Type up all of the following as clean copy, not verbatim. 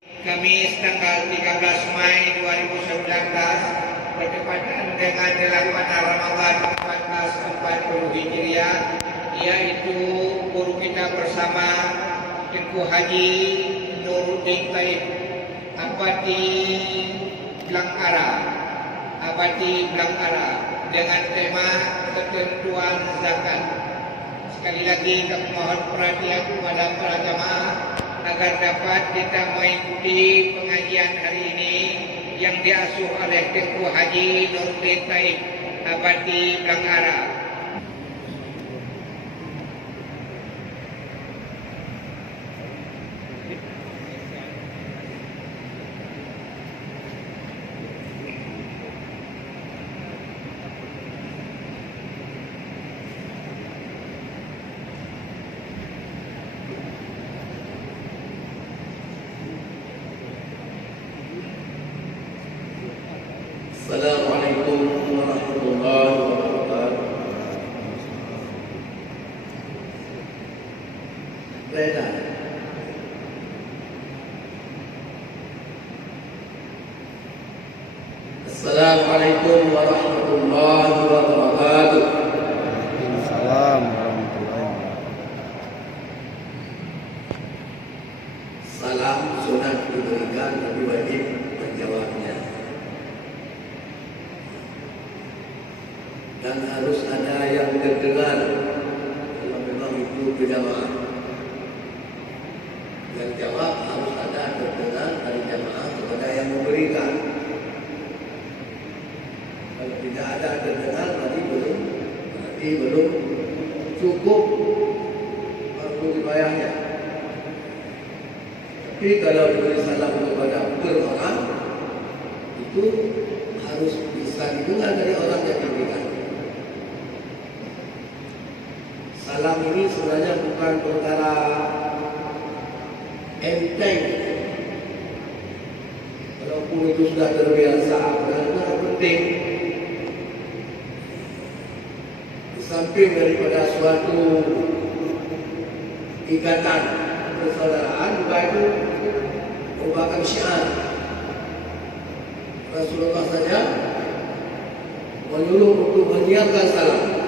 Kamis tanggal 13 Mei 2019 bertepatan dengan 8 Ramadan 1440 Hijriah, yaitu guru kita bersama Tengku Haji Nuruddin Taib Abadi Blang Ara dengan tema ketentuan zakat. Sekali lagi kami mohon perhatian kepada para jamaah agar dapat kita mengikuti pengajian hari ini yang diasuh oleh Tengku Haji Nuruddin Taib Abadi Blang Ara. Assalamualaikum warahmatullahi wabarakatuh. Reda. Assalamualaikum warahmatullahi wabarakatuh. Waalaikumsalam warahmatullahi wabarakatuh. Salam sunat diberikan tapi wajib menjawabnya. Dan harus ada yang terdengar kalau memang itu berjamaah. Yang jawab harus ada terdengar dari jamaah kepada yang memberikan. Kalau tidak ada terdengar berarti belum cukup waktu dibayarnya. Tapi kalau diberi salam kepada per orang, itu harus bisa didengar dari orang yang diberikan. Salam ini sebenarnya bukan perkara enteng. Walaupun itu sudah terbiasa, benar-benar penting. Di samping daripada suatu ikatan persaudaraan, juga itu merupakan syiar. Rasulullah saja menyuruh untuk menyiapkan salam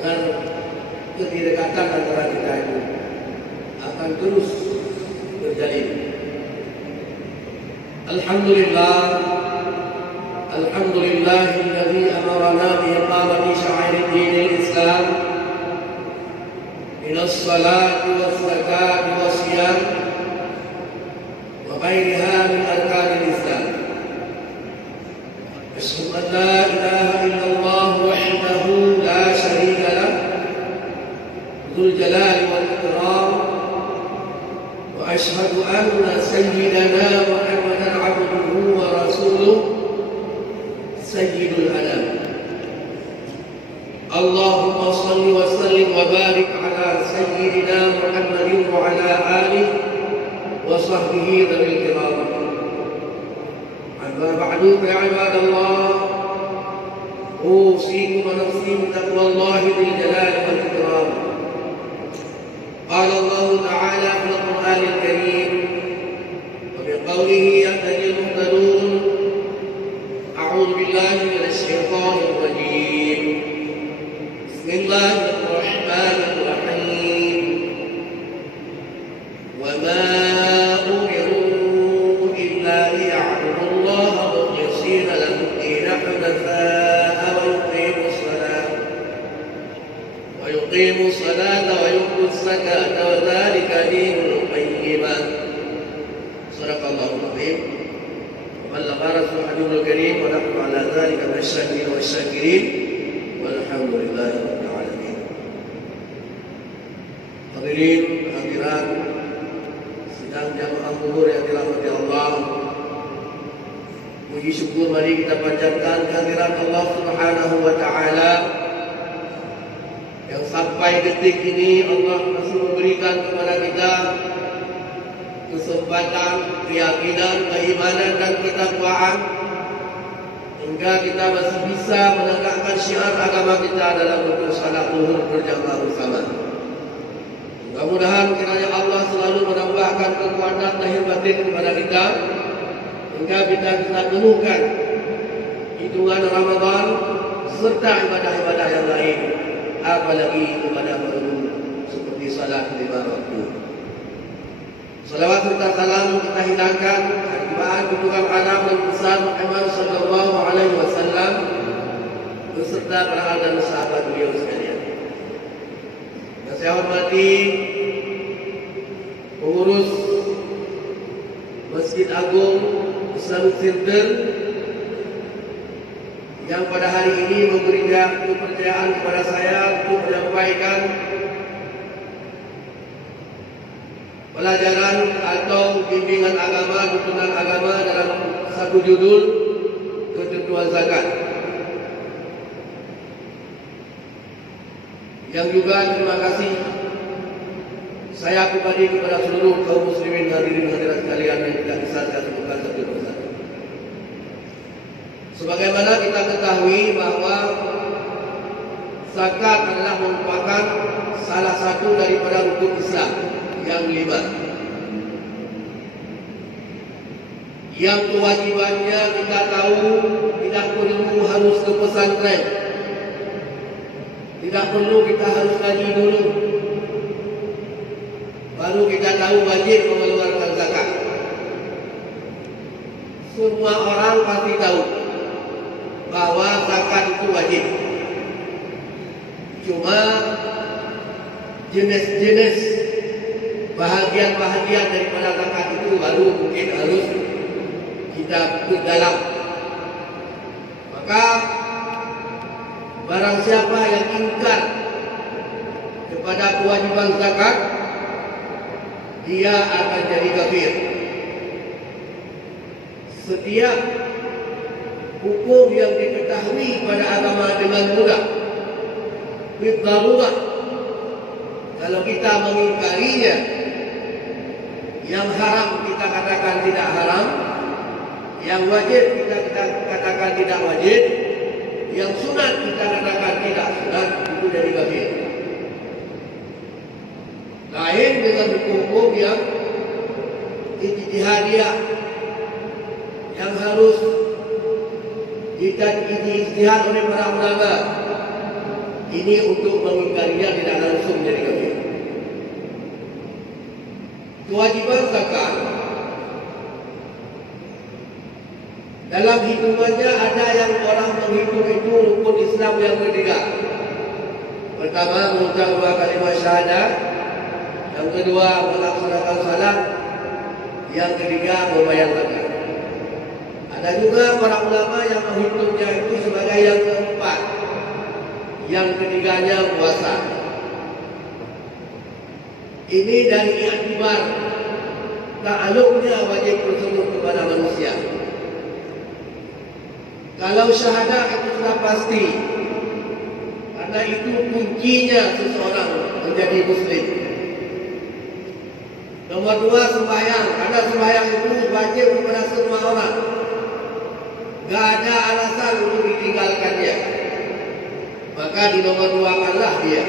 agar kedekatan antara kita itu akan terus berjalin. Alhamdulillahilladzi amarana bi iqamati sya'air dinil Islam min as-salati was-zakati was-siyam wa ghairiha min arkanil Islam. Asyhadu an la ilaha illallah wahdahu la syarika lah dzul jalali wal ikram wa asyhadu anna sayyidana Muhammadan abduhu wa rasuluh sayyidul anam. Allahumma salli wa sallim wa barik ala sayyidina Muhammadin wa ala alihi wa sahbihi dzil kiram. Amma ba'du fa ibadallah, أوصيكم ونفسي بتقوى الله ذي الجلال والإكرام. قال الله تعالى في القرآن الكريم وبقوله يهتدي المهتدون. أعوذ بالله من الشيطان الرجيم. بسم الله الرحمن الرحيم. وما أمروا إلا ليعبدوا الله مخلصين له الدين حنفاء ويقيموا الصلاة ويؤتوا الزكاة وذلك دين القيمة. صدق الله العظيم وبلغ رسوله الحبيب الكريم ونحن على ذلك من الشاكرين والشاكرين والحمد لله رب العالمين. Hadirin hadirat sidang jamaah zuhur yang dirahmati Allah, puji syukur mari kita panjatkan kehadiran Allah Subhanahu wa taala yang sampai detik ini Allah masih memberikan kepada kita kesempatan, keyakinan, keimanan dan ketakwaan hingga kita masih bisa menegakkan syiar agama kita dalam bentuk salat zuhur berjamaah bersama. Mudah-mudahan kiranya Allah selalu menambah melimpahkan kekuatan lahir batin kepada kita hingga kita bisa penuhkan hitungan Ramadan serta ibadah-ibadah yang lain, apalagi ibadah baru seperti salat 5 waktu. Salawat serta salam kita hilangkan hadiah junjungan alam dan besar Muhammad sallallahu alaihi wasallam beserta para ahli dan sahabat beliau sekalian. Yang saya hormati pengurus Masjid Agung Islamic Center yang pada hari ini memberikan kepercayaan kepada saya untuk menyampaikan pelajaran atau bimbingan agama, tuntunan agama dalam satu judul ketentuan zakat. Yang juga terima kasih saya pribadi kepada seluruh kaum muslimin hadirin hadirat sekalian yang tidak bisa saya sebutkan satu persatu. Sebagaimana kita ketahui bahwa zakat adalah merupakan salah satu daripada rukun Islam yang 5. Yang kewajibannya kita tahu tidak perlu harus ke pesantren. Tidak perlu kita harus ngaji dulu baru kita tahu wajib mengeluarkan zakat. Semua orang pasti tahu bahwa zakat itu wajib. Cuma jenis-jenis bahagian-bahagian daripada zakat itu baru mungkin harus kita perdalam. Maka barang siapa yang ingkar kepada kewajiban zakat, dia akan jadi kafir. Setiap hukum yang diketahui pada agama dengan mudah, bidarurah, kalau kita mengingkarinya, yang haram kita katakan tidak haram, yang wajib kita katakan tidak wajib, yang sunat kita katakan tidak sunat, itu jadi kafir. Lain dengan hukum-hukum yang ijtihadiyah, yang harus ijtihad oleh para ulama. Ini untuk mengingkarinya tidak langsung jadi kafir. Kewajiban zakat dalam hitungannya ada yang orang menghitung itu rukun Islam yang ketiga. Pertama, mengucap 2 kalimat syahadat. Yang kedua, melaksanakan salat. Yang ketiga, membayar zakat. Ada juga para ulama yang menghitungnya itu sebagai yang keempat. Yang ketiganya puasa. Ini dari i'tibar ta'alluqnya wajib tersebut kepada manusia. Kalau syahadat itu sudah pasti, karena itu kuncinya seseorang menjadi muslim. Nomor 2, sembahyang. Karena sembahyang itu wajib kepada semua orang. Gak ada alasan untuk ditinggalkannya. Maka di nomor 2-kanlah dia.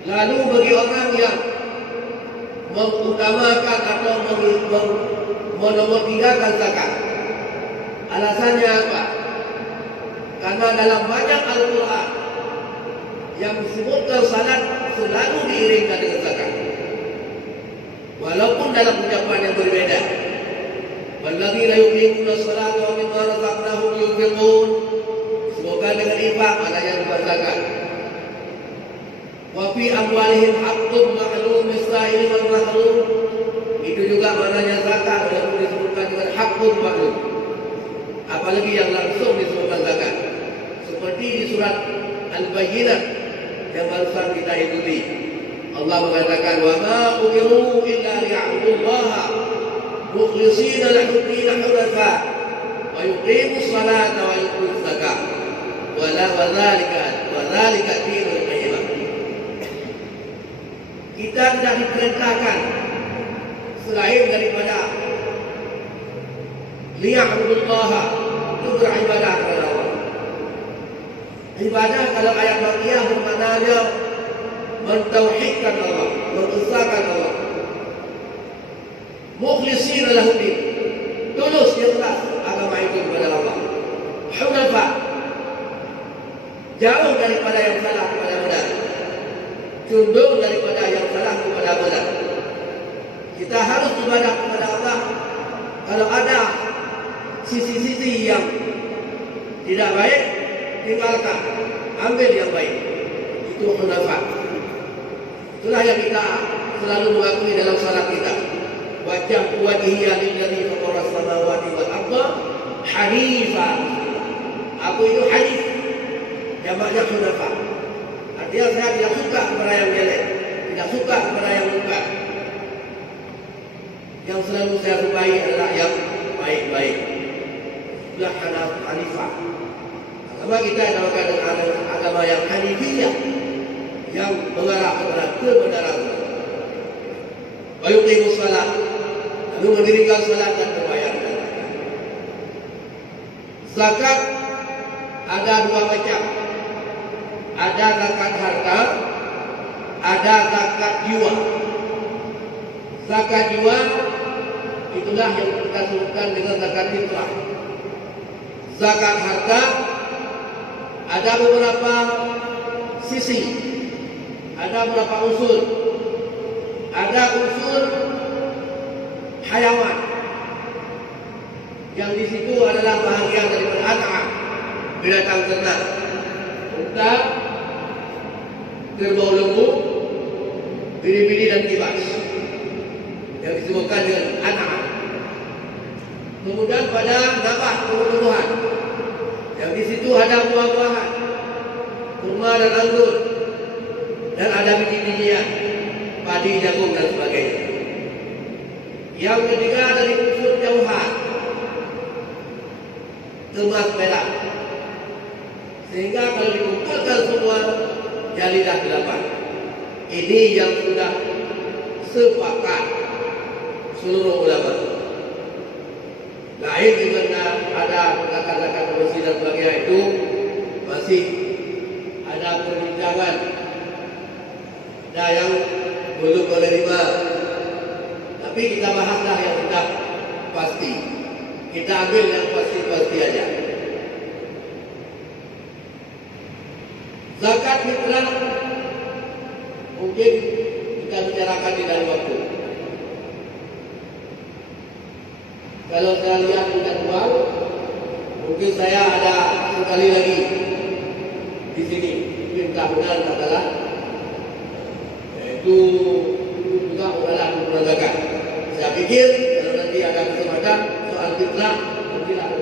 Lalu bagi orang yang mengutamakan atau menomor 3-kan zakat, alasannya apa? Karena dalam banyak Al-Quran yang disebutkan salat selalu diiringkan dengan zakat. Walaupun dalam ucapan yang berbeda. Walladzina yuqimuna sholata wa mimma razaqnahum yunfiqun. Semoga dengan infak adanya rupa zakat. Wa fi amwalihim haqqun ma'lum lis-sa'ili wal mahrum. Itu juga maknanya zakat walaupun disebutkan dengan haqqun ma'lum. Apalagi yang langsung disebutkan zakat. Seperti di surat Al-Bayyinah yang barusan kita ikuti. Allah mengatakan wa ma umiru illa liya'budullaha mukhlishina lahu-d-din hunafa wa yuqimus salata wa yutuz zakah wa dzalika dinul qayyimah. Kita tidak diperintahkan selain daripada liya'budullaha, itu beribadah kepada Allah. Ibadah kalau ayat Baqiyah bermaknanya mentauhidkan Allah, mengesahkan Allah. mukhlisina lahuddin, tulus ikhlas agama itu kepada Allah. Hunafa, jauh daripada yang salah kepada benar, condong daripada yang salah kepada benar. Kita harus ibadah kepada Allah. Kalau ada sisi-sisi yang tidak baik, tinggalkan, ambil yang baik. Itu hunafa. Itulah yang kita selalu mengakui dalam salat kita. Wajah wajhiya lillazi fatara samawati wal arda hanifa. Apa itu hanif? Jamaknya hunafa. Artinya saya tidak suka kepada yang jelek, tidak suka kepada yang munkar. Yang selalu saya sukai adalah yang baik-baik. Itulah hanifah. Agama kita adalah agama yang hanifiyah, yang mengarah kepada kebenaran. Wa yuqimus shalah, lalu mendirikan salat dan membayar zakat. Zakat ada dua macam. Ada zakat harta, ada zakat jiwa. Zakat jiwa itulah yang kita sebutkan dengan zakat fitrah. Zakat harta ada beberapa sisi, ada beberapa unsur. Ada unsur hayawan, yang di situ adalah bahagian daripada an'am, binatang ternak, unta, kerbau lembu, bini-bini dan kibas, yang disebutkan dengan an'am. Kemudian pada nabat tumbuh-tumbuhan, yang di situ ada buah-buahan, kurma dan anggur, dan ada biji-bijian, padi, jagung dan sebagainya. Yang ketiga dari unsur jauhan, emas, perak. Sehingga kalau dikumpulkan semua jadilah 8. Ini yang sudah sepakat seluruh ulama. Lain di mana ada zakat-zakat bersih dan sebagainya itu masih ada perbincangan. Ada yang belum menerima, tapi kita bahaslah yang sudah pasti. Kita ambil yang pasti-pasti aja. Zakat fitrah mungkin kita bicarakan di dalam waktu. Kalau saya lihat tidak uang, mungkin saya ada sekali lagi di sini. Mungkin tahunan adalah itu juga adalah bukan zakat. Saya pikir kalau nanti ada kesempatan soal fitrah mungkin ada.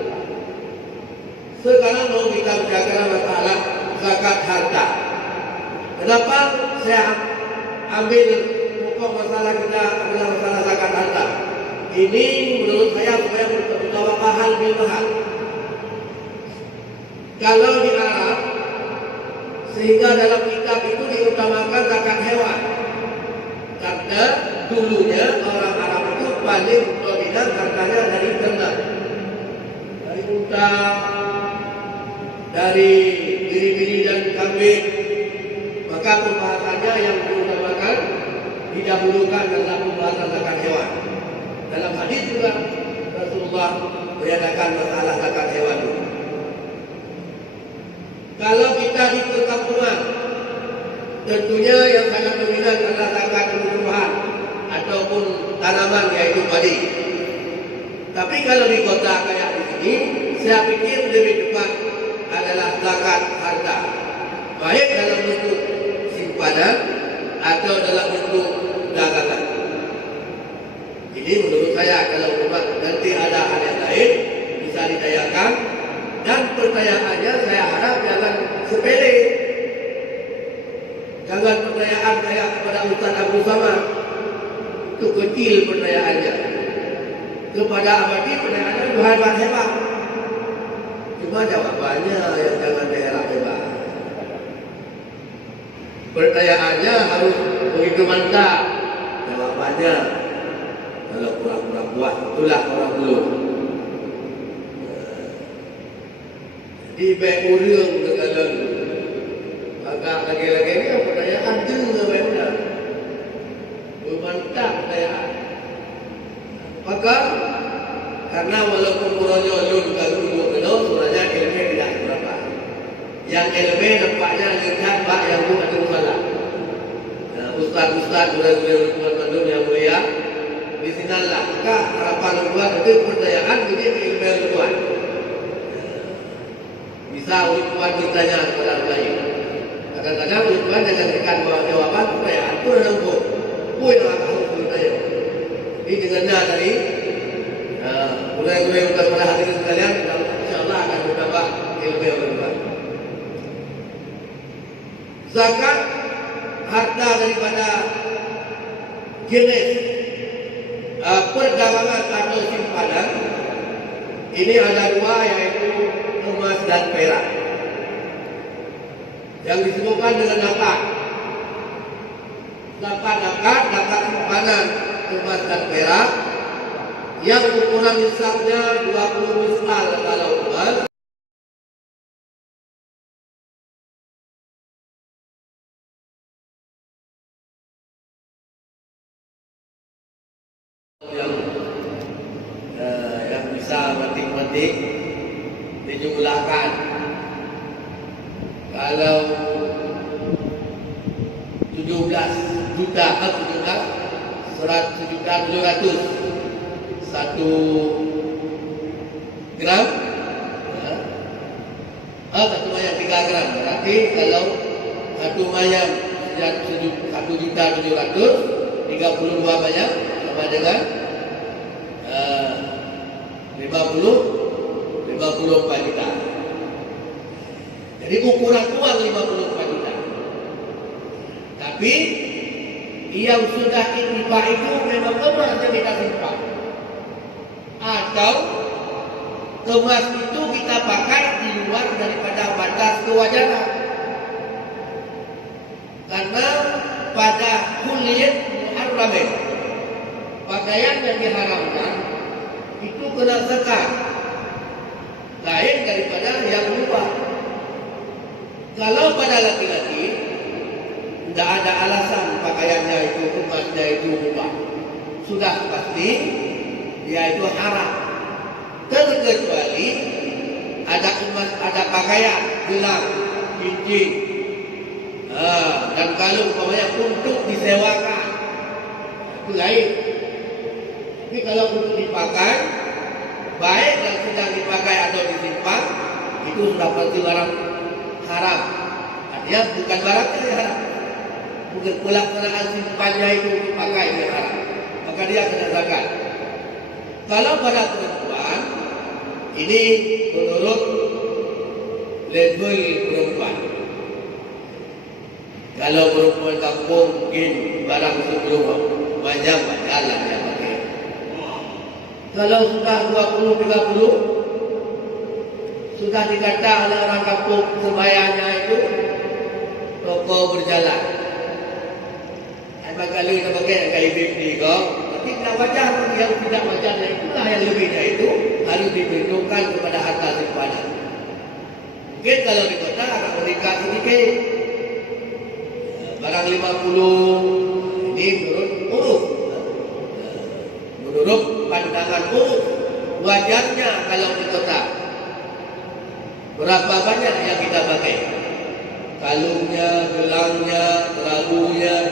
Sekarang mau kita bicara masalah zakat harta. Kenapa saya ambil pokok masalah kita adalah masalah zakat harta? Ini menurut saya supaya membawa pahal lebih mahal. Kalau di Arab, sehingga dalam kitab itu diutamakan zakat hewan. Karena dulunya orang Arab itu paling dominan hartanya dari ternak, dari unta, dari biri-biri dan kambing. Maka pembahasannya yang diutamakan didahulukan dalam pembahasan zakat hewan. Dalam hadis juga Rasulullah mengadakan masalah zakat hewan itu. Kalau kita di perkampungan, tentunya yang sangat dominan adalah zakat tumbuh-tumbuhan ataupun tanaman, yaitu padi. Tapi kalau di kota kayak di sini, saya pikir lebih tepat adalah zakat harta, baik dalam bentuk simpanan atau dalam bentuk dagangan. Ini menurut saya kalau memang nanti ada hal yang lain bisa ditanyakan, dan pertanyaannya saya harap jangan sepele. Jangan pertanyaan kayak kepada Ustaz Abdul Samad, itu kecil pertanyaannya. Kepada Abadi pertanyaannya itu hebat-hebat. Cuma jawabannya yang jangan hebat-hebat. Pertanyaannya harus begitu mantap. Jawabannya kalau kurang-kurang buat, itulah orang belum. Di baik urang dengan agak lagi-lagi ni pertanyaan tu benar. Bermantap pertanyaan. ilmu nampaknya lihat Pak yang tu ada salah. Ustaz-ustaz guru-guru yang mulia, bismillah. Maka harapan Tuhan itu percayaan jadi ilmu Tuhan. Bisa Tuhan ditanya kepada orang lain. Kadang-kadang Tuhan jangan berikan jawaban percayaan itu dalam buku. Buku yang akan bertanya. Ini dengannya dari guru-guru yang kepada hadirin sekalian, insyaAllah akan menambah ilmu yang Tuhan. Zakat harta daripada jenis perdagangan atau simpanan ini ada dua, yaitu emas dan perak yang disebutkan dengan zakat. Zakat simpanan emas dan perak yang ukuran nisabnya 20 misal kalau emas, yang bisa metik-metik dijumlahkan. Kalau 17 juta, 100 satu gram, satu mayam 3 gram. Berarti kalau satu mayam 1.700.000, 32 mayam sama dengan 54 juta. Jadi ukuran uang 54 juta. Tapi yang sudah intifak itu memang emas yang kita simpan, atau emas itu kita pakai di luar daripada batas kewajaran. Karena pada kulit muharramin, pakaian yang diharamkan itu kena zakat, lain daripada yang mubah. Kalau pada laki-laki tidak ada alasan pakaiannya itu, emasnya itu mubah, sudah pasti dia itu haram. Terkecuali ada emas, ada pakaian, gelang, cincin, dan kalung umpamanya untuk disewakan, itu lain. Tapi kalau untuk dipakai, baik yang sedang dipakai atau disimpan, itu sudah pasti barang haram. Artinya bukan barangnya yang haram, bukan pelaksanaan simpannya itu dipakai yang haram, maka dia kena zakat. Kalau pada perempuan, ini menurut level perempuan. Kalau perempuan kampung mungkin barang sebelum banyak lah yang pakai. Kalau sudah 20-30, sudah dikata oleh orang kampung sebayanya itu toko berjalan. Apa kali kita pakai kayak ini kau? Tidak wajar, yang tidak wajarnya itulah yang lebihnya itu harus diperhitungkan kepada harta simpanan. Mungkin kalau di kota anak menikah sedikit, barang 50 ini menurut pandangan uruf, wajarnya kalau di kota. Berapa banyak yang kita pakai? Kalungnya, gelangnya, kerabunya,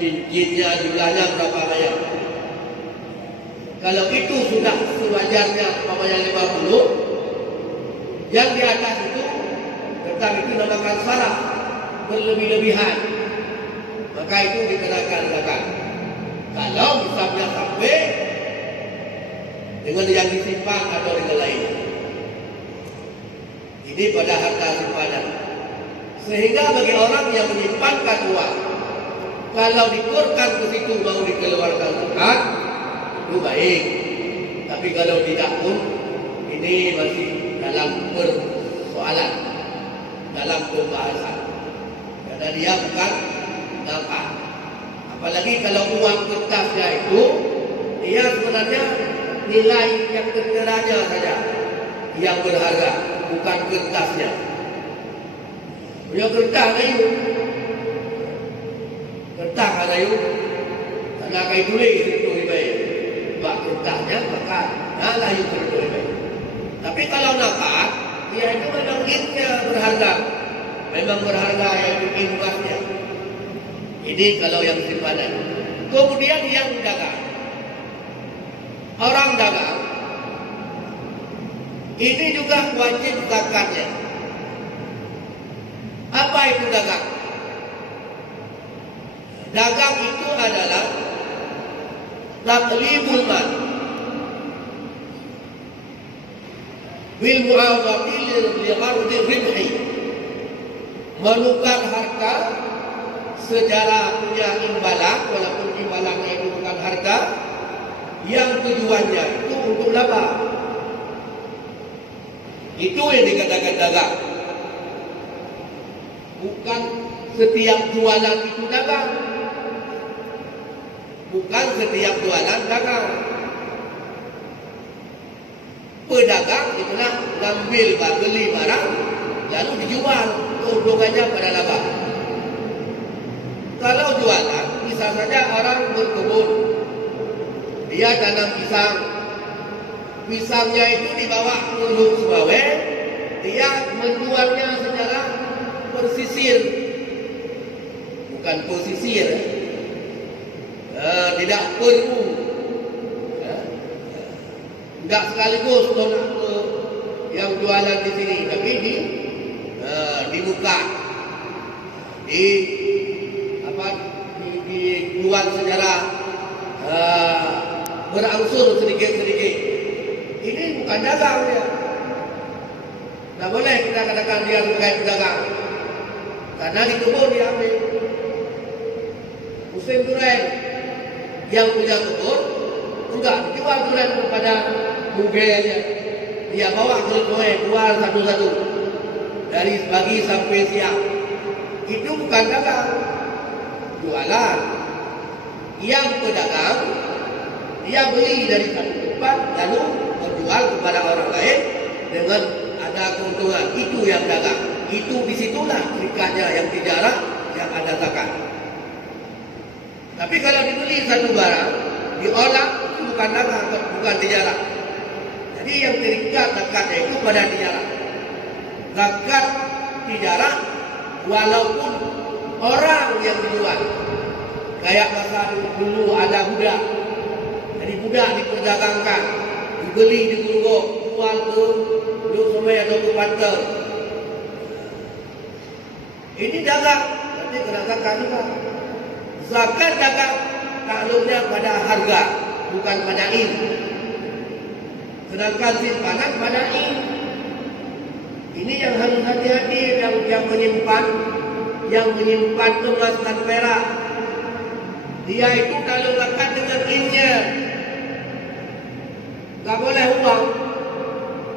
cincinnya, jumlahnya berapa banyak? Kalau itu sudah sewajarnya umpamanya 50, yang di atas itu tetap itu namakan saraf, berlebih-lebihan, maka itu dikenakan zakat. Kalau misalnya sampai dengan yang disimpan atau dengan lain, ini pada harta simpanan. Sehingga bagi orang yang menyimpankan uang, kalau dikurkan ke situ mau dikeluarkan zakat, itu baik. Tapi kalau tidak pun, ini masih dalam persoalan, dalam pembahasan. Karena dia bukan nafkah. Apalagi kalau uang kertasnya itu, dia sebenarnya nilai yang terteranya saja yang berharga, bukan kertasnya. Punya kertas kayu, kertas kayu, karena kayu tulis itu baik. Bak kertasnya maka layu itu baik. Tapi kalau nafkah, dia itu memang innya berharga. memang berharga yaitu imbasnya. Ini kalau yang simpanan. Kemudian yang dagang. Orang dagang ini juga wajib zakatnya. Apa itu dagang? Dagang itu adalah taqlibul mal bil mu'awati li ghardi ribhi, menukar harta secara punya imbalan, walaupun imbalannya itu bukan harta, yang tujuannya itu untuk laba. Itu yang dikatakan dagang. Bukan setiap jualan itu dagang. Bukan setiap jualan dagang. Pedagang itulah ngambil beli barang lalu dijual, keuntungannya pada laba. Kalau jualan, bisa saja orang berkebun, dia tanam pisang, pisangnya itu dibawa ke Sumbawa, dia menjualnya secara persisir, bukan pesisir, tidak perlu, tidak sekaligus tolak ke yang jualan di sini, tapi dibuka, dijual secara berangsur sedikit-sedikit. Ini bukan dagang dia. Tak boleh kita katakan dia sebagai pedagang, karena di kebun dia ambil. Musim durian yang punya kebun enggak dijual durian kepada mugenya, dia bawa ke kebun, jual satu-satu dari pagi sampai siang. Itu bukan dagang, jualan. Yang pedagang, dia beli dari satu tempat lalu menjual kepada orang lain dengan ada keuntungan. Itu yang dagang. Itu disitulah trikanya yang dijarah, yang ada zakat. Tapi kalau dibeli satu barang, diolah, itu bukan dagang, bukan dijarah. Jadi yang terikat zakatnya itu pada dijarah. Zakat dijarah walaupun orang yang dijual. Kayak masa dulu ada budak. Jadi budak diperdagangkan, dibeli di Gurugok, jual ke Luk Somai atau ke Pantai. Ini dagang, tapi kena zakat juga. Zakat dagang takluknya pada harga, bukan pada in. Sedangkan simpanan pada in. Ini yang harus hati-hati yang menyimpan emas dan perak. Dia itu kalau zakat dengan innya, tak boleh uang.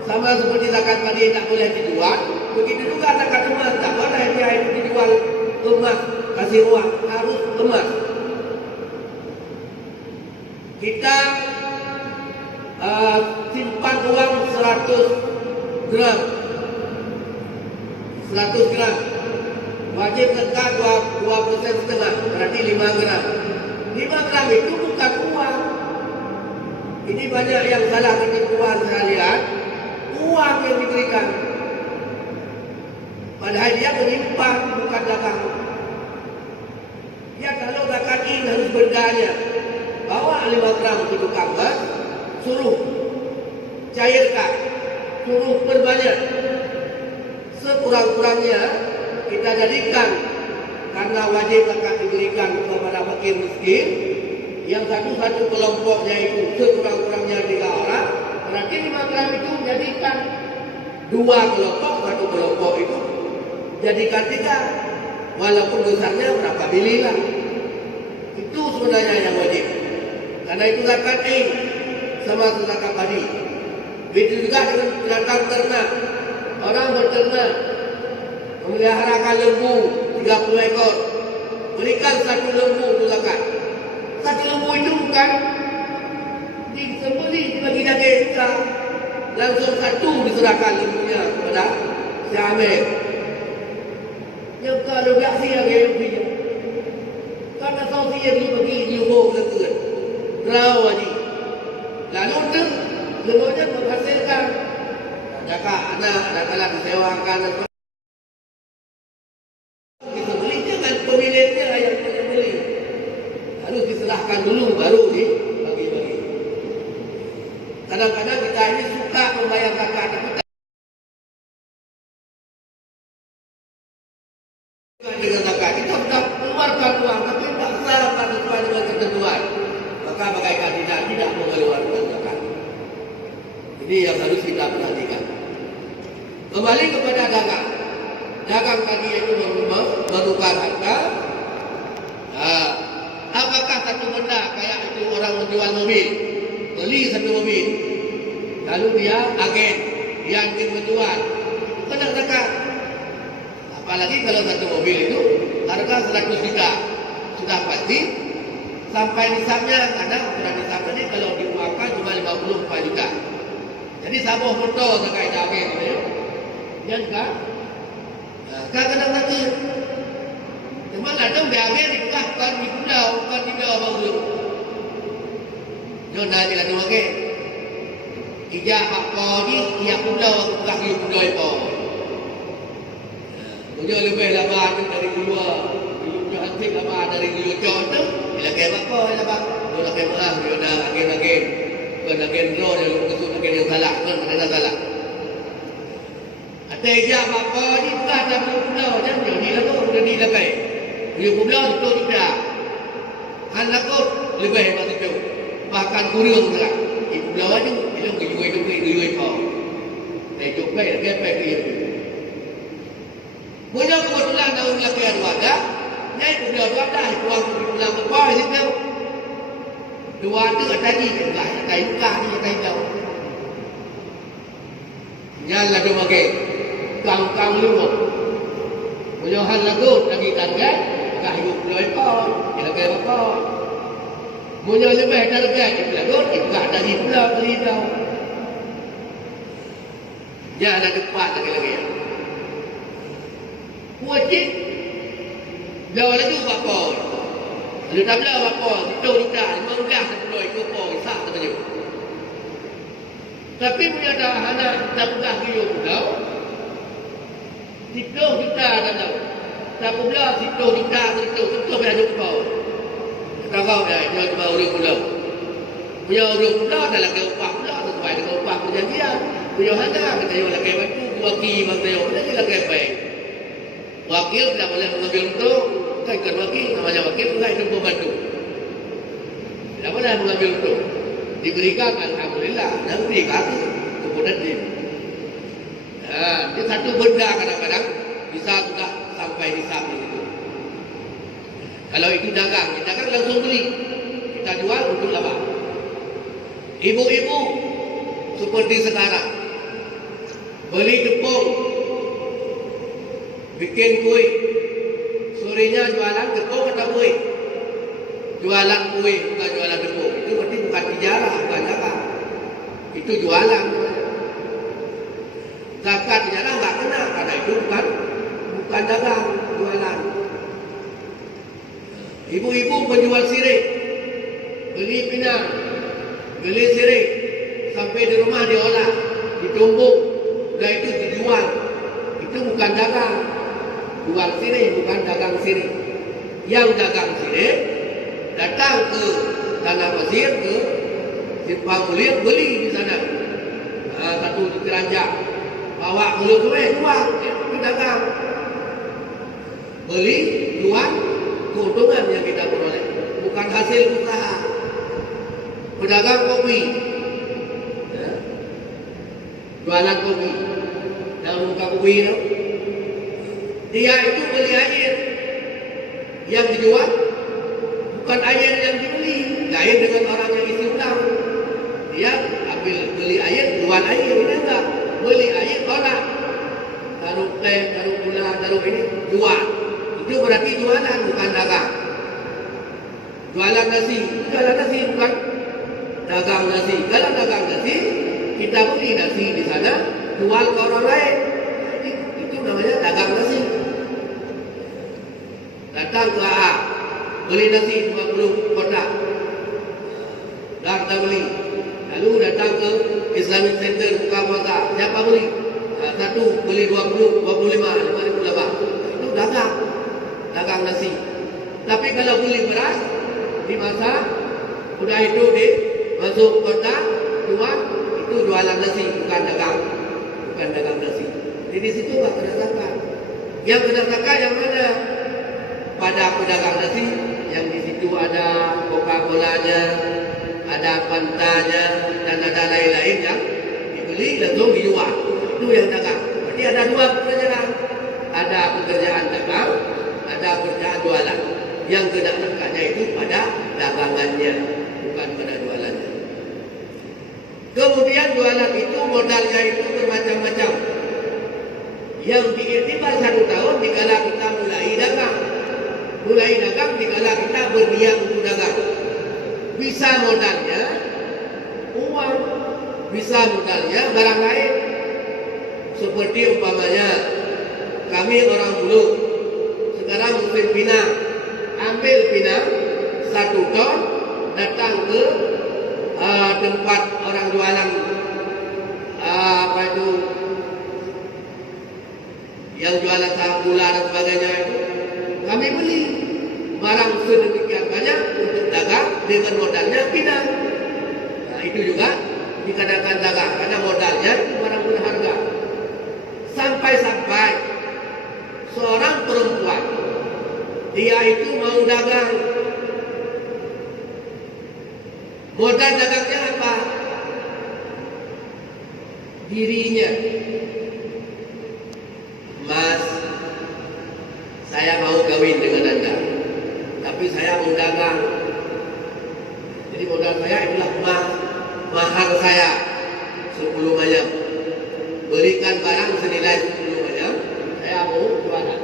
Sama seperti zakat padi tak boleh dijual, begitu juga zakat emas tak boleh dia itu dijual emas, kasih uang, harus emas. Kita simpan uang 100 gram. 100 gram. Wajib zakat 2,5%, berarti 5 gram. 5 gram itu bukan uang. Ini banyak yang salah penipuan sekalian. Uang yang diberikan. Padahal dia menyimpan, bukan dagang. Ya kalau zakat ini harus berdanya. Bawa 5 gram ke tukang emas, suruh cairkan, suruh perbanyak. Sekurang-kurangnya kita jadikan, karena wajib zakat diberikan kepada fakir miskin, yang satu-satu kelompoknya itu sekurang-kurangnya 3 orang, berarti 5 gram itu jadikan 2 kelompok, satu kelompok itu jadikan 3, walaupun besarnya berapa bililah. Itu sebenarnya yang wajib, karena itu zakat ini sama zakat padi. Begitu juga dengan binatang ternak. Orang berternak, memeliharakan lembu 30 ekor, berikan 1 lembu untuk zakat. 1 lembu itu bukan disembeli dibagi daging, langsung 1 diserahkan lembunya kepada si Amir. Yang kalau tak siap dia lebih. Karena kau siap dia bagi nyuruh letuan, raw wajib. Lalu tu lembunya menghasilkan. Jaka anak, anak-anak disewakan Ini yang harus kita perhatikan. Kembali kepada dagang. Dagang tadi itu menukar harta. Apakah satu benda kayak itu orang menjual mobil, beli satu mobil, lalu dia agen, dia ingin menjual, kena zakat. Apalagi kalau satu mobil itu harga 100 juta, sudah pasti sampai nisabnya, kadang ukuran nisabnya ini kalau diuangkan cuma 54 juta. Jadi sabuh motor zakat agen itu ya. Ya kan? Kadang sakit. Cuma kadang dia agen dikahkan di pulau, kan tidak baru. Yo nanti lah tu okey. Ijak apa ni, ia pulau aku kah di pulau apa. Punya lebih lama dari luar. Punya antik lama dari luar tu. Bila ke apa lama. Kalau ke mana dia dah agen-agen. Kan agen ro dia lu kesut agen yang salah, kan ada salah. Ada ijak apa ni bukan ada pulau jangan ni lah tu, ni lah kai. Dia pulau itu tidak. Anak kau lebih hebat itu. Bahkan kurang juga. Ibu pulau itu dia menjual kau. Dia cuba dia pakai dia. Punya kebetulan tahun lagi ada. Nyai ibu pulau ada. Ibu pulau apa itu? Dua tu tadi enggak ada buka ni ada jauh. Janganlah dia pakai kang lumut. Punya hal lagu lagi target. Kah hidup pulau apa? Dia lagi apa? Punya lebih target di pulau itu enggak ada di pulau itu. Janganlah cepat lagi. Wajib dah lagi apa? Kalau tak belah apa? Itu tidak, 15 sepuluh itu apa? Isak tak baju. Tapi punya dah anak tak belah hidup pulau. Itu kita dah. Tak belah itu kita itu biar jumpa. Kita kau dah dia cuma urus pulau. Punya urus pulau adalah ke upah pulau sesuai dengan upah perjanjian. Punya harga kita yang lagi batu wakil bangsa dia lagi baik. Wakil tidak boleh mengambil untuk kan wakil, namanya wakil bukan itu pembantu. Tidak boleh mengambil untuk. Diberikan alhamdulillah, dan berikan kemudian dia. Dia satu benda kadang-kadang bisa sudah sampai nisab itu. Kalau itu dagang, dagang langsung beli. Kita jual untuk laba. Ibu-ibu seperti sekarang beli tepung, bikin kuih, sorenya jualan tepung atau kuih? Jualan kuih, bukan jualan tepung. Itu berarti bukan tijarah, bukan dagang. Itu jualan. Zakat tijarah enggak kena karena itu bukan dagang, jualan. Ibu-ibu penjual sirih, beli pinang, beli sirih, sampai di rumah diolah, ditumbuk, dan itu dijual. Itu bukan dagang. Jual sirih bukan dagang sirih. Yang dagang sirih datang ke Tanah Mesir, ke Simpang Mulia, beli di sana. Satu keranjang, bawa mulut jual, itu dagang. Beli, jual, keuntungan yang kita peroleh, bukan hasil usaha. Pedagang kopi, jualan kopi, dalam muka kopi itu, dia itu beli air yang dijual, bukan air yang dibeli. Lain dengan orang yang isi ulang, dia ambil beli air, jual air, ini enggak. Beli air, tolak, taruh teh, taruh gula, taruh ini, jual. Itu berarti jualan, bukan dagang. Jualan nasi bukan dagang nasi. Kalau dagang nasi, kita beli nasi di sana, jual ke orang lain. Itu namanya dagang nasi. Datang ke AA, beli nasi 20 kotak. Dah kita beli. Lalu datang ke Islamic Center buka puasa. Siapa beli? Satu beli 20, 25, 5,000 lebah. Itu dagang nasi. Tapi kalau beli beras dimasak, sudah itu masuk kotak, jual, itu jualan nasi, bukan dagang nasi. Jadi situ tak kena zakat. Yang kena zakat yang mana? Pada pedagang nasi, yang di situ ada Coca-Colanya, ada Fantanya, dan ada lain-lain yang beli langsung dijual. Itu yang dagang. Berarti ada dua pekerjaan. Ada pekerjaan dagang, ada pekerjaan jualan. Yang kena tekannya itu pada dagangannya, bukan pada jualannya. Kemudian jualan itu modalnya itu bermacam-macam. Yang diiktibar 1 tahun dikala kita mulai dagang. Mulai dagang dikala kita berniat untuk dagang. Bisa modalnya uang, bisa modalnya barang lain. Seperti umpamanya kami orang dulu sekarang musim pinang, ambil pinang 1 ton, datang ke tempat orang jualan apa itu yang jualan tahu gula dan sebagainya itu, kami beli barang sedemikian banyak untuk dagang dengan modalnya pinang. Nah, itu juga dikatakan dagang karena modalnya itu barang berharga. Sampai-sampai seorang perempuan dia itu mau dagang. Modal dagangnya apa? Dirinya. Mas, saya mau kawin dengan Anda, tapi saya mau dagang. Jadi modal saya itulah mahar saya 10 ayam. Berikan barang senilai 10 ayam, saya mau jualan.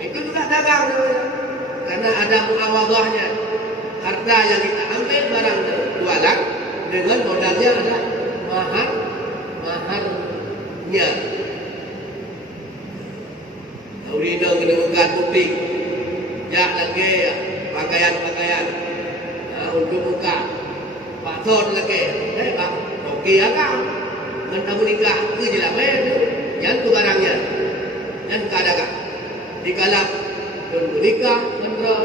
Itu juga dagang, karena ada muawadahnya. Harta yang kita ambil barang jualan dengan modalnya ada maharnya. Urina menemukan putih, jak lagi pakaian-pakaian untuk muka, pason lagi, pak, oke agak, mentamu nikah, ke jelas tu, yang tu barangnya, yang kadang, dikala nikah, mentera,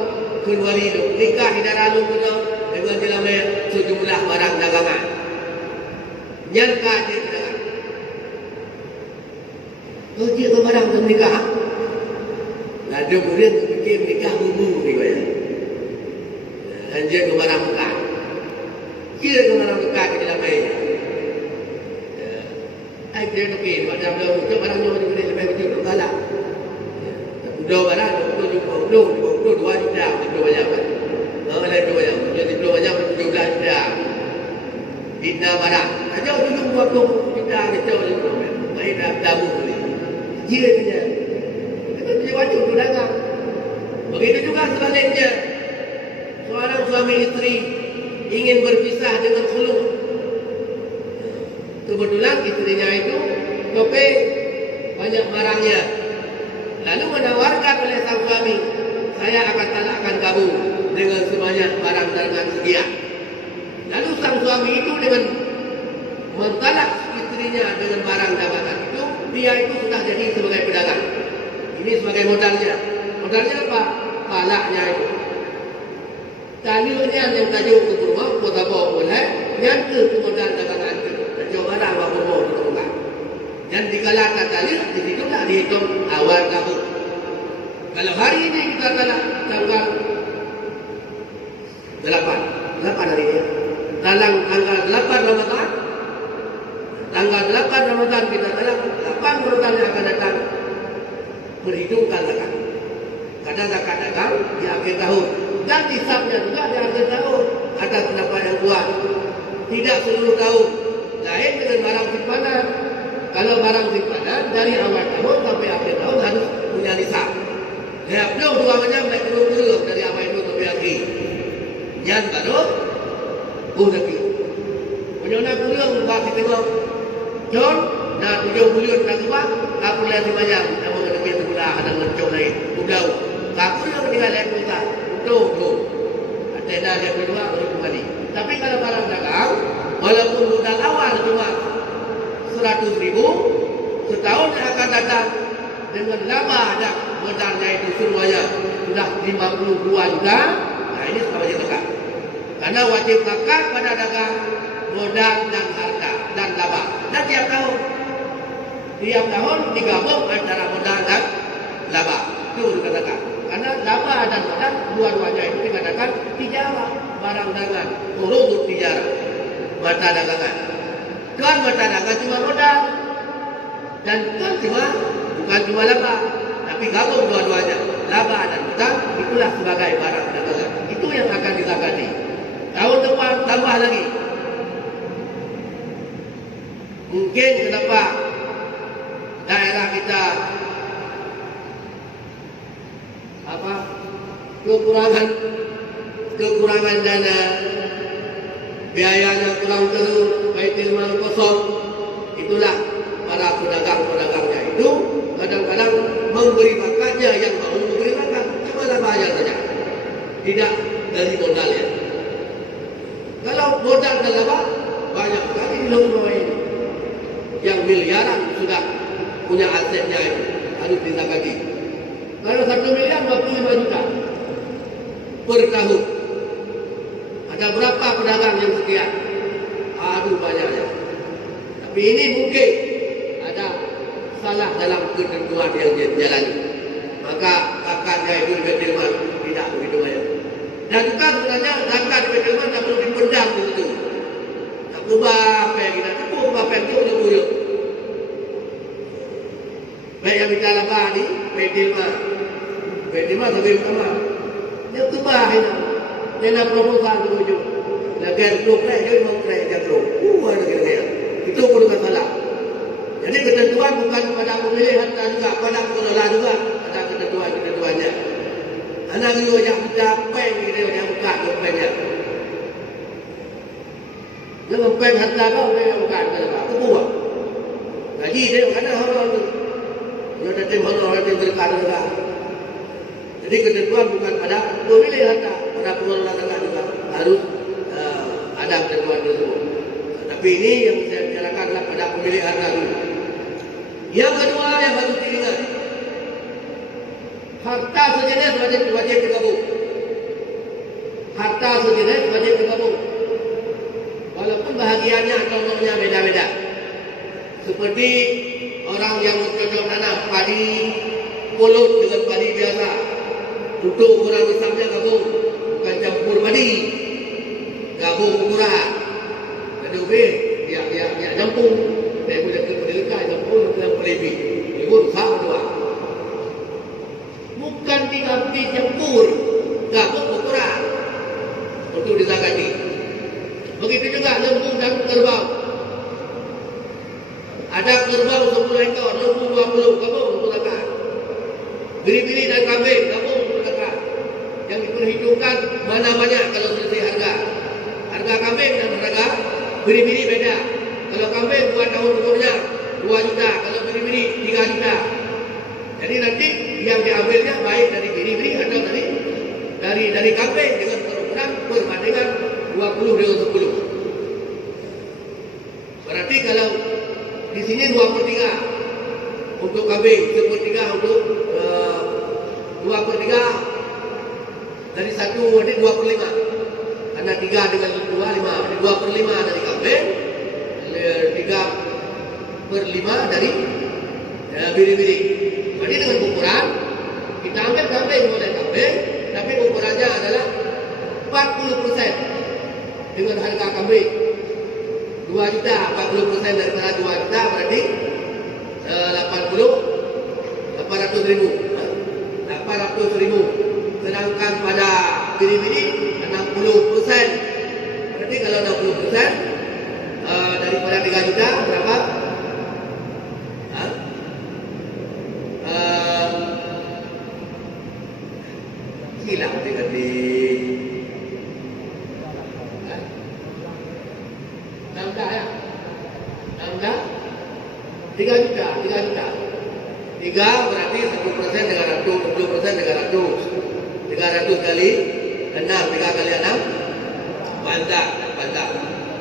wali nikah di darah lu dengan jelas sejumlah barang dagangan, yang kaji dagangan, kerja ke barang tu nikah. Ada kemudian terfikir nikah bubu ni kaya. Anjir ke barang muka. Kira ke barang muka ke dalam air. Air dia tepi. Macam dah muka barangnya macam ni. Lebih kecil tu galak. Udah barang. Udah jumpa. Udah 2 juta. Udah banyak kan. Lain 2 banyak. Jadi 2 banyak 17 juta. Bina barang. Aja udah 20 juta. Kita udah main damu ni. Kira dia. Dia wajib untuk dagang. Begitu juga sebaliknya. Seorang suami isteri ingin berpisah dengan khulud. Kebetulan istrinya itu topeng, banyak barangnya. Lalu menawarkan oleh sang suami, saya akan talakkan kamu dengan sebanyak barang dagangan sekian. Lalu sang suami itu dengan mentalak istrinya dengan barang dagangan itu, dia itu sudah jadi sebagai pedagang. Ini sebagai modalnya. Modalnya apa? Palaknya itu. Talinya yang tajuk ke rumah, kota bawa boleh, yang ke modal dagangan itu. Tajuk barang bawa rumah itu bukan. Dan dikalahkan tali, di situ tak dihitung awal tahun. Kalau hari ini kita kalah tanggal 8 hari ini. Tanggal 8 Ramadan. Tanggal 8 Ramadan kita kalah, 8 Ramadan yang akan datang. Berhitungkan zakat. Kadang zakat dagang di akhir tahun dan hisabnya juga di akhir tahun. Ada pendapat yang kuat. Tidak seluruh tahun. Lain dengan barang simpanan. Kalau barang simpanan dari awal tahun sampai akhir tahun harus punya nisab. Ya, belum dua macam baik belum dari awal itu sampai akhir. Yang baru udah kira. Punya kurang bagi tengok. John, nak 7 bulan tak kuat, aku lihat di banyak. Nama kedua sebelah ada mencok lain. Udah, aku yang tinggal lain pula. Tuh. Ada dia kedua baru kembali. Tapi kalau barang dagang, walaupun modal awal cuma 100.000, setahun yang akan datang dengan laba ada modalnya itu semuanya sudah 52 juta. Nah ini sama saja zakat. Karena wajib zakat pada dagang modal dan harta dan laba. Dan tiap tahun digabung antara modal dan laba. Itu dikatakan. Karena laba dan modal dua-duanya itu dikatakan tijarah, barang dagangan, urut tijarah, mata dagangan. Tuan berdagangan cuma modal. Dan tuan bukan cuma laba, tapi gabung dua-duanya. Laba dan hutang itulah sebagai barang dagangan. Itu yang akan ditangani. Tahun depan tambah lagi. Mungkin kenapa daerah kita kekurangan dana, biayanya kurang terus, baitul mal kosong. Itulah para pedagang-pedagangnya itu kadang-kadang memberi makannya yang mau memberi makan cuma labanya saja, tidak dari modalnya. Kalau modal dan laba banyak sekali di luar ini yang miliaran sudah punya asetnya itu harus ditagih. Kalau 1 miliar 25 juta per tahun. Ada berapa pedagang yang sekian? Aduh banyaknya. Tapi ini mungkin ada salah dalam ketentuan yang dia jalani. Maka akarnya itu lebih tidak begitu banyak. Dan juga sebenarnya zakat di Baitul Mal tak perlu dipendam di situ. Tak ubah apa yang kita cukup ubah pentuk dan buyuk. Baik yang kita labah ni Baitul Mal. Baitul Mal sambil utama. Dia ubah ini. Dia nak proposal tu ujung. Lagar grup lah, dia mau kaya dia grup. Ada kira-kira. Itu pun bukan salah. Jadi ketentuan bukan pada pemilih harta juga, pada pengelola juga ada ketentuannya. Anak itu yang mencapai yang buka dompetnya. Dia dompet harta kau, dia bukan apa? Kebuang. Gaji dia ada orang tu. Dia ada tim orang yang terkadang juga. Jadi ketentuan bukan pada pemilih harta, pada pengelola harta juga harus ada ketentuan tersebut. Tapi ini yang saya bicarakan adalah pada pemilih harta dulu. Yang kedua yang harus diingat, harta sejenis wajib digabung. Harta sejenis wajib digabung. Walaupun bahagiannya atau nomornya beda-beda. Seperti orang yang bercocok tanam padi pulut dengan padi biasa. Untuk ukuran besarnya gabung, bukan campur padi. Gabung ukuran. Ada ubin, dia nyampung. Dia boleh lekat nyampung dalam lebih. Lebih sama dua. Bukan diganti campur, gabung ukuran untuk disagati. Begitu juga lembu dan kerbau. Ada kerbau 10 ekor, lembu 20, gabung untuk lekat. Biri-biri dan kambing gabung untuk lekat. Yang diperhitungkan mana banyak kalau selesai harga. Harga kambing dan harga biri-biri beda. Kalau kambing 2 tahun umurnya 2 juta, kalau biri-biri 3 juta. Jadi nanti yang diambilnya baik dari biri-biri atau dari kambing dengan program perbandingan 20 dengan 10. Berarti kalau di sini 2/3 untuk kambing, 1/3 untuk 2/3 dari 1 nanti 2/5. Karena 3 dengan 2, 5. Jadi 2/5 dari kambing, 3/5 dari biri-biri. Jadi dengan ukuran, kita ambil kambing oleh kambing, tapi ukurannya adalah 40% dengan harga kambing 2 juta, 40% daripada 2 juta berarti 800.000. 800.000. Sedangkan pada biri-biri 60%. Berarti kalau 60% daripada 3 juta berapa? Hilang dengan di 16 ya? 16? 3 juta. 3 berarti 1% dengan 100, 20% dengan 100. 300 kali 6, 3 kali 6 bantah.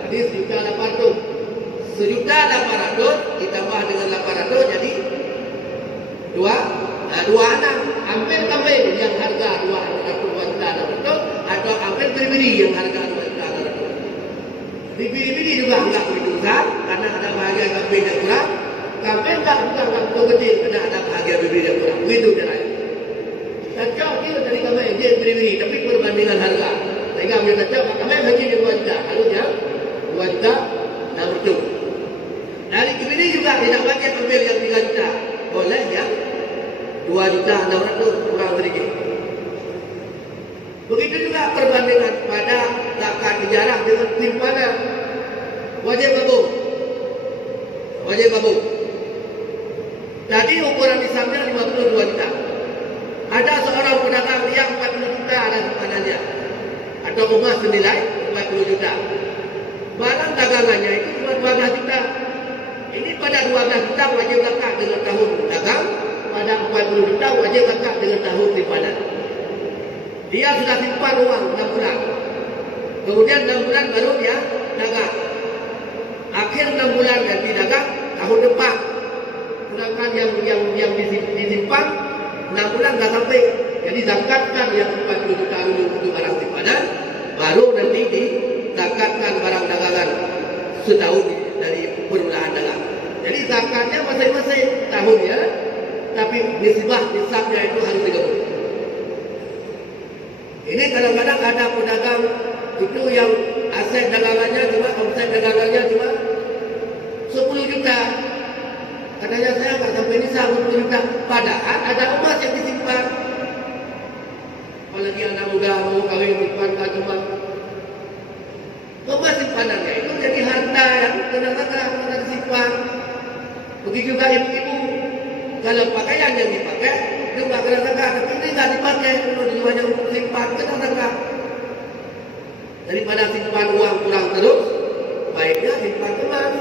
Jadi 1.800. 1.800 ditambah dengan 800 jadi 26. Ambil kambing yang harga 2 juta atau ambil biri-biri yang harga 2 juta. Biri-biri juga enggak begitu besar karena ada bahagian kambing yang kurang. Kambing enggak begitu kecil karena ada bahagian biri yang kurang. Begitu caranya. Cocok dia dari kambing dia biri-biri tapi perbandingan harga. Sehingga dia cocok kambing haji dia 2 juta. Harusnya 2 juta 600. tidak wajib ambil yang 3 juta. Boleh yang 2.600.000 kurang sedikit. Begitu juga perbandingan pada zakat tijarah dengan simpanan. Wajib gabung. Wajib gabung. Tadi ukuran nisabnya 52 juta. Ada seorang pedagang yang 40 juta ada simpanannya. Atau emas senilai 40 juta. Barang dagangannya itu cuma 12 juta. Ini pada 12 juta wajib zakat dengan tahun dagang. Pada 40 juta wajib zakat dengan tahun simpanan. Dia sudah simpan uang 6 bulan. Kemudian 6 bulan baru dia dagang. Akhir 6 bulan ganti dagang tahun depan. Sedangkan yang disimpan 6 bulan dah sampai. Jadi zakatkan yang 40 juta dulu untuk barang simpanan, baru nanti dizakatkan barang dagangan setahun dari permulaan dagang. Jadi zakatnya masing-masing tahun ya, tapi nisabnya itu harus digabung. Ini kadang-kadang ada pedagang itu yang aset dagangannya cuma, omset dagangannya cuma 10 juta. Katanya saya nggak sampai nisab 10 juta. Padahal ada emas yang disimpan. Apalagi anak muda mau kawin simpankan emas. Emas simpanannya itu jadi harta yang kena zakat, kena disimpan. Begitu juga ibu-ibu. Kalau pakaian yang dipakai itu nggak kena zakat, tapi ini nggak dipakai, kalau dijualnya untuk simpan kena zakat. Daripada simpan uang kurang terus, baiknya simpan emas.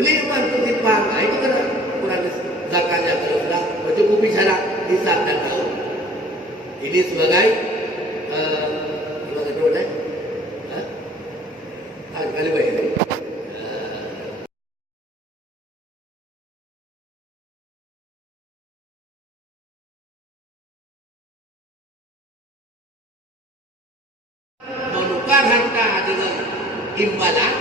Beli emas untuk simpan, nah itu kena kurang zakatnya kalau sudah mencukupi syarat nisab dan tahun. Ini sebagai gimana dulu deh? Kali baik ini. Menukar harta dengan imbalan,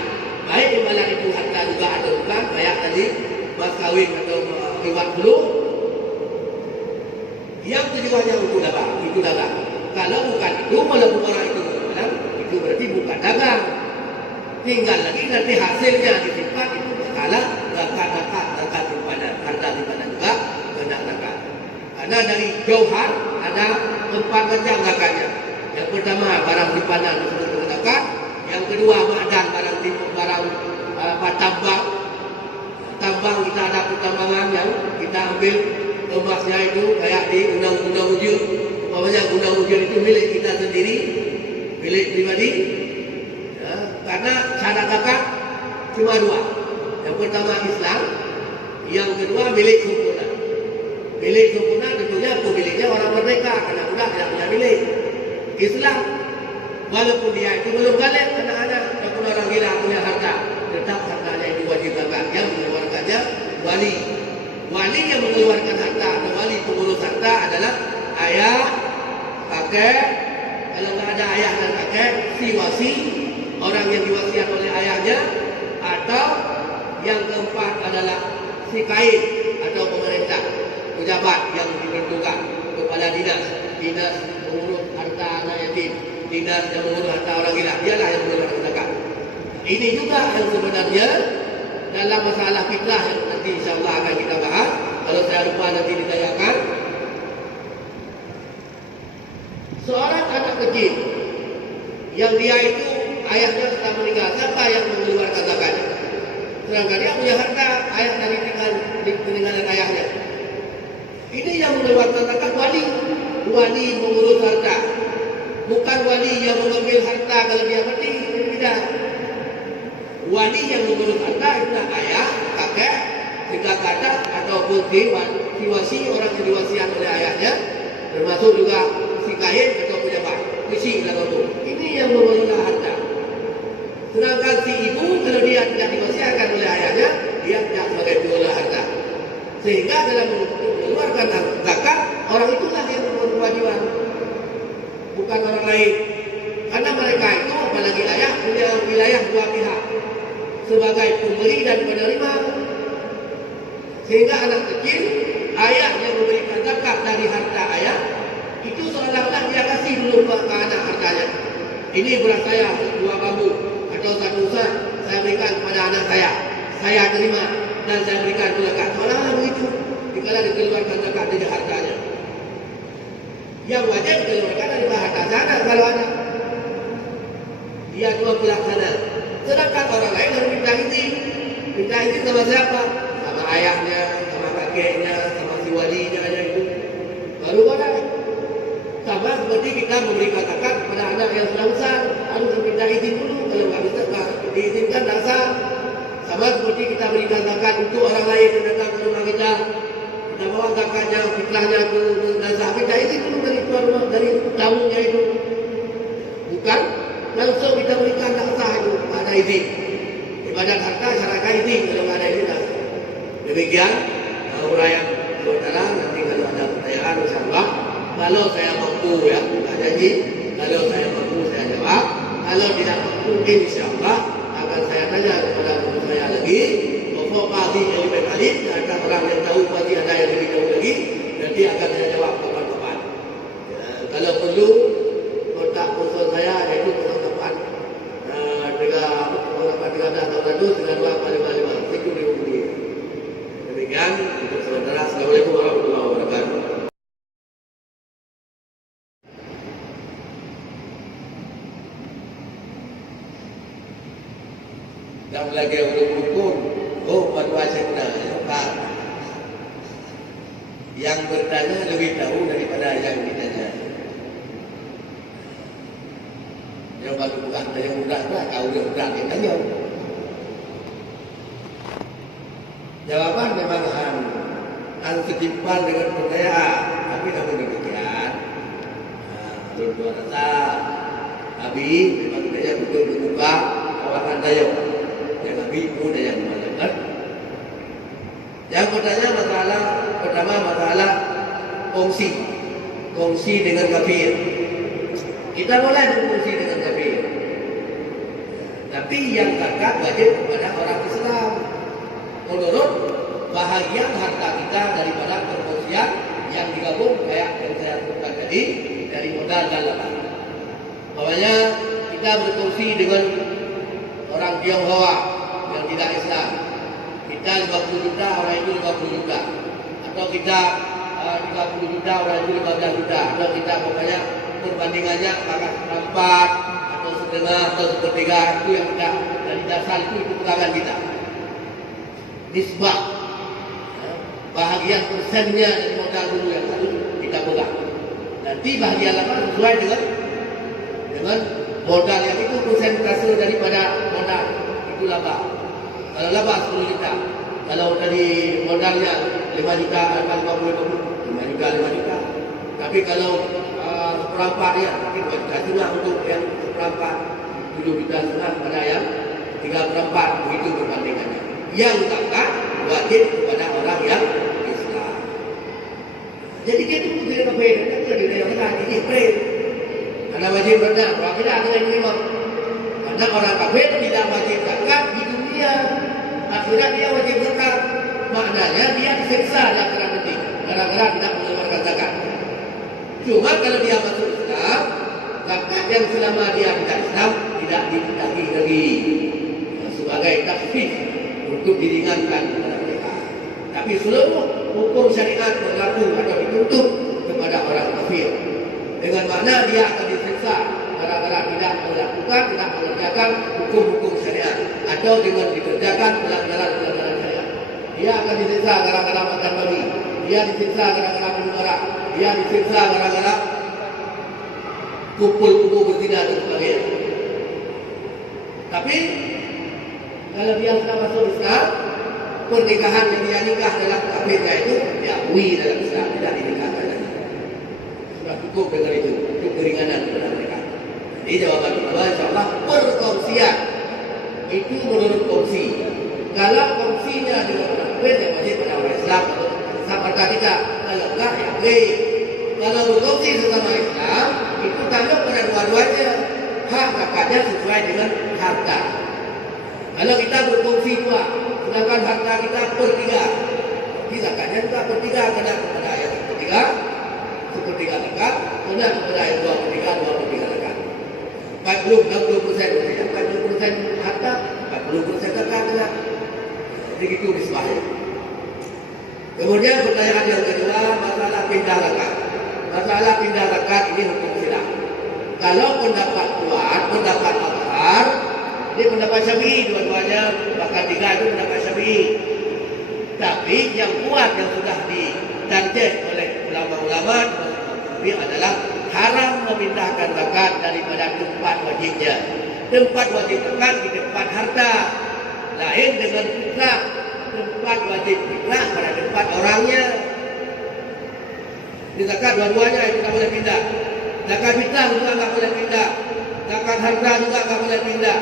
baik imbalan itu harta juga atau bukan, kayak tadi mas kawin atau iwan dulu, yang tujuannya untuk dagang, itu dagang. Kalau bukan itu, walaupun orang itu dagang, itu berarti bukan dagang. Tinggal lagi nanti hasilnya disimpan itu kalah zakat simpanan, harta simpanan juga kena zakat. Karena dari jauhan ada 4 macam zakatnya. Yang pertama barang simpanan disebut dengan zakat. Yang kedua ma'dan barang tambang kita ada pertambangan yang kita ambil emasnya itu kayak di undang-undang ujur. Umpamanya undang ujur itu milik kita sendiri, milik pribadi. Ya, karena syarat zakat cuma 2. Yang pertama Islam, yang kedua milik sempurna. Milik sempurna tentunya pemiliknya orang merdeka, karena sudah tidak punya milik. Islam, walaupun dia itu belum balik anak-anak ataupun orang gila punya harta, tetap hartanya itu wajib zakat. Yang mengeluarkannya wali. Wali yang mengeluarkan harta atau wali pengurus harta adalah ayah, kakek. Kalau tidak ada ayah dan kakek, si wasi, orang yang diwasiat oleh ayahnya, atau yang keempat adalah si kain atau pemerintah, pejabat yang dibentukkan, kepala dinas mengurus harta anak yatim, dinas yang mengurus harta orang gila, dialah yang mengeluarkan zakat. Ini juga yang sebenarnya dalam masalah fitrah yang nanti insyaAllah akan kita bahas. Kalau saya lupa nanti ditanyakan. Seorang anak kecil yang dia itu ayahnya sudah meninggal, siapa yang mengeluarkan zakatnya? Sedangkan dia punya harta ayah dari peninggalan ayahnya. Ini yang mengeluarkan zakat wali. Wali mengurus harta, bukan wali yang mengambil harta kalau dia mati. Tidak. Wali yang mengurus harta itulah ayah, kakek, tiga kakak ataupun si wasi, orang yang diwasiat oleh ayahnya, termasuk juga si kain atau pejabat, isi dalam itu. Ini yang mengelola harta. Sedangkan si ibu kalau dia tidak diwasiatkan oleh ayahnya, dia tidak sebagai pengelola harta. Sehingga dalam mengeluarkan zakat, orang itulah yang berkewajiban, bukan orang lain. Karena mereka itu, apalagi ayah, punya wilayah 2 pihak sebagai pemberi dan penerima. Sehingga anak kecil, ayah yang memberikan zakat dari harta ayah, itu seolah-olah dia kasih dulu ke anak hartanya. Ini beras saya 2 bambu atau 1 usah, saya berikan kepada anak saya terima. dan saya berikan ke zakat. Malah begitu. Dikala dikeluarkan zakat dari hartanya. Yang wajib dikeluarkan dari harta sana kalau ada. Dia cuma pelaksana. Sedangkan orang lain yang minta izin. Minta izin sama siapa? Sama ayahnya, sama kakeknya, sama si walinya aja itu. Baru boleh. Sama seperti kita memberikan zakat kepada anak yang sudah besar, harus minta izin dulu. Kalau nggak bisa, diizinkan tak sah. Sama seperti kita berikan zakat untuk orang lain yang datang ke rumah kita. Kita bawa zakatnya, fitrahnya ke nazar. Minta izin dulu dari tuan rumah, dari tamunya itu. Bukan langsung kita berikan tak sah itu, ada izin. Ibadat harta syaratkan izin kalau nggak ada izin tak sah. Demikian uraian saudara. Nanti kalau ada pertanyaan, insyaAllah. Kalau saya mampu ya, tak janji. Kalau saya mampu saya jawab. Kalau tidak mampu, insyaAllah akan saya tanya kepada guru saya lagi. Bapak Qadhi Al-Ibn Alim, ada orang yang tahu pasti ada yang lebih tahu lagi. Nanti akan saya jawab kapan-kapan. Kalau perlu kontak konsul saya yaitu 08 3 itu dihubungi. Demikian untuk saudara. Assalamualaikum warahmatullahi wabarakatuh. Dan lagi rukun, baru aja kena yang bertanya lebih tahu daripada yang ditanya. Yang baru bukan yang mudah lah, kau dia mudah dia tanya. Jawaban memang setimpal dengan pertanyaan, tapi namun demikian, dua rasa, tapi memang dia betul membuka kawasan daya. Ibu dan yang mengatakan. Yang pertama masalah kongsi dengan kafir. Kita boleh berkongsi dengan kafir, tapi yang zakat wajib kepada orang Islam. Menurut bahagian harta kita daripada perkongsian yang digabung kayak yang saya sebutkan tadi dari modal dan lapan. Makanya kita berkongsi dengan orang Tionghoa yang tidak Islam, kita 50 juta, orang itu 50 juta, atau kita 30 juta, orang itu 15 juta, atau kita pokoknya perbandingannya apakah seperempat atau setengah atau sepertiga, itu yang kita dari dasar itu pegangan kita. Nisbah bahagian persennya dari modal dulu yang harus kita pegang. Nanti bahagian apa sesuai dengan modal yang itu persentase daripada modal itu laba. Kalau laba 10 juta, kalau dari modalnya 5 juta, 5 juta. Tapi kalau seperempat ya, mungkin 2 juta setengah untuk yang seperempat, 7 juta setengah pada yang 3/4, begitu perbandingannya. Yang zakat wajib kepada orang yang Islam. Jadi dia itu tidak berbeda, dia tidak berbeda, dia berbeda. Karena wajib benar, orang tidak akan menerima. Karena orang kafir tidak wajib zakat di dunia, akhirat dia wajib zakat. Maknanya dia disiksa di akhirat nanti gara-gara tidak mengeluarkan zakat. Cuma kalau dia masuk Islam, zakat yang selama dia tidak Islam tidak ditagih lagi sebagai takfir untuk diringankan kepada mereka. Tapi seluruh hukum syariat berlaku atau dituntut kepada orang kafir. Dengan makna dia akan disiksa gara-gara tidak melakukan, tidak mengerjakan hukum-hukum syariat, atau dengan dikerjakan pelanggaran-pelanggaran syariat. Dia akan disiksa gara-gara makan babi, dia disiksa gara-gara minum arak, dia disiksa gara-gara kumpul-kumpul berzina dan sebagainya. Tapi kalau dia sudah masuk Islam, pernikahan yang dia nikah dalam kafirnya itu diakui dalam Islam, tidak dinikahkan lagi. Sudah cukup dengan itu keringanan kepada mereka. Jadi jawaban kedua, insyaAllah perkongsian itu menurut kongsi. Kalau kongsinya dengan orang kafir, yang wajib pada orang Islam, sama kita. Kalau enggak, ya boleh. Kalau berkongsi sesama Islam, itu tanggung pada dua-duanya. Hak zakatnya sesuai dengan harta. Kalau kita berkongsi dua, sedangkan harta kita per-3, zakatnya juga per-3 kena kepada ayat per-3, sepertiga zakat, kena kepada ayat 2/3, 2/3 zakat. 40, 60% 40% harta, 40% zakat kena. begitu disembahnya. Kemudian pertanyaan yang kedua, masalah pindah zakat. Masalah pindah zakat ini hukum khilaf. Kalau pendapat kuat, pendapat Athar, ini pendapat Syafi'i dua-duanya, bahkan tiga itu pendapat Syafi'i. Tapi yang kuat yang sudah ditarjet oleh ulama-ulama ini adalah haram memindahkan zakat daripada tempat wajibnya. Tempat wajib zakat di tempat harta, lain dengan fitrah. Tempat wajib fitrah pada tempat orangnya. Di zakat dua-duanya itu tak boleh pindah. Zakat fitrah juga tak boleh pindah. Zakat harta juga tak boleh pindah.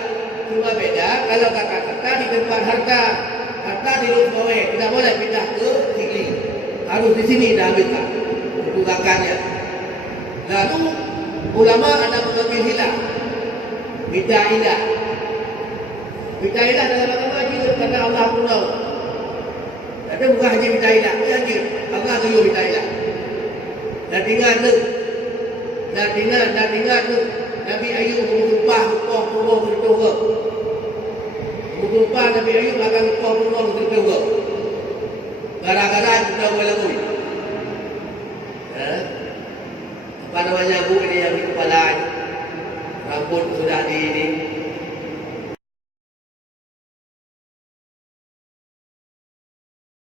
Cuma beda kalau zakat harta di tempat harta. Harta di Lumawe tidak boleh pindah ke sini. Harus di sini dah habiskan untuk zakatnya. Lalu ulama ada mengambil hilang. Bid'ah ilah. Bid'ah ilah dalam agama juga kata Allah pun tahu. Tapi bukan hanya bid'ah ilah, lagi Allah juga bid'ah ilah. Dan ingat tu Nabi Ayub bersumpah Allah berdoa. Bersumpah Nabi Ayub akan Allah berdoa. Gara-gara kita boleh lagu. Apa namanya bu ini yang di kepala, rambut sudah di ini.